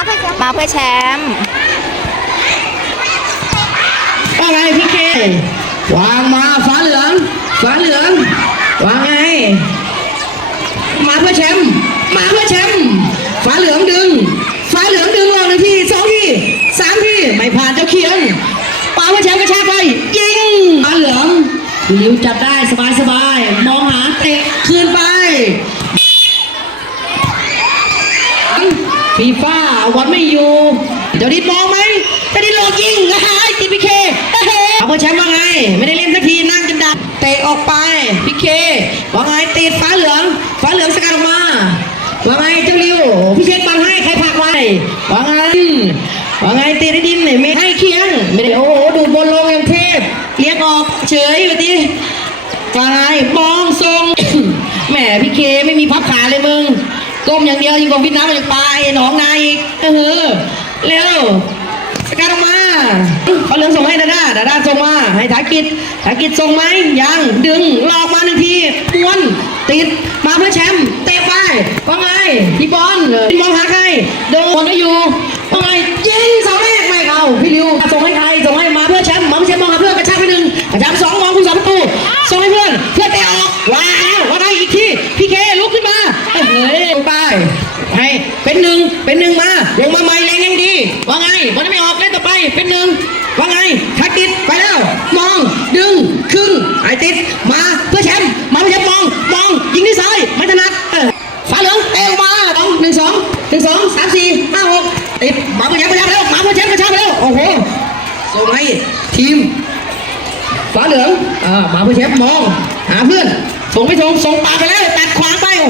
มาเพื่อแชมป์มาเพื่อแชมป์ว่าไงพี่เควางมาฟ้าเหลืองฟ้าเหลืองวางไง มาเพื่อแชมป์มาเพื่อแชมป์ฟ้าเหลืองดึง ฟ้าเหลืองดึงลงหนึ่งทีสองทีสามทีไม่ผ่านเจ้าเขียนปาเพื่อแชมป์กระชากไปยิงฟ้าเหลืองลิวจับได้สบายสบายๆมองหาเตะคืนไป ฟีฟ่าวันไม่อยู่เจ้าดิมองไหมเจ้าดิดหลกยิงนะฮะติพีเคเอาเพื่อแชมป์ว่าไง ไม่ได้เล่นสักทีนั่งจนดับเตะออกไปพีเคว่าไงติดฟ้าเหลือง ฟ้าเหลืองสกัดออกมาว่าไงเจ้าลิวพี่เชษบังให้ใครผักไว้ว่าไงว่าไงตีได้ดินไม่ให้เคียงไม่ได้โอ้โหดูบอลลงอย่างเทพเลี้ยงออกเฉยอยู่ดิว่าไงมองทรงแหมพี่เคไม่มีพับขา ก้มอย่างเดียวยิ่งกว่าวิทน้ำจากปลายหนองนาอีกเออเร็วสกัดออกมาเขาเลืองส่งให้ดาดาดาดาส่งมาให้ถากิจถากิจส่งไหมยังดึงหลอกมาหนึ่งทีม้วนติดมาเพื่อแชมป์เตะไปว่าไงพี่บอลเออมองหาใครโดนก็อยู่ ให้เป็นหนึ่งเป็นหนึ่งมาลงมาใหม่แรงยังดีว่าไงบอลไม่ออกเล่นต่อไปเป็นหนึ่งว่าไงทักติดไปแล้ว มองดึงครึ่งไอติดมาเพื่อแชมป์มาเพื่อแชมป์มองมองยิงที่ซ้ายไม่ถนัดเออฝาเหลืองเออกมาสองหนึ่งสองหนึ่งสองสามสี่ห้าหกติดมาเพื่อแชมป์กระชาไปแล้วมาเพื่อแชมป์กระชากไปแล้วโอ้โหส่งให้ทีมฟ้าเหลืองอ่ามาเพื่อแชมป์มอง หาเพื่อนส่งไม่ส่งส่งปากไปแล้วตัดขวางไปโอ้โห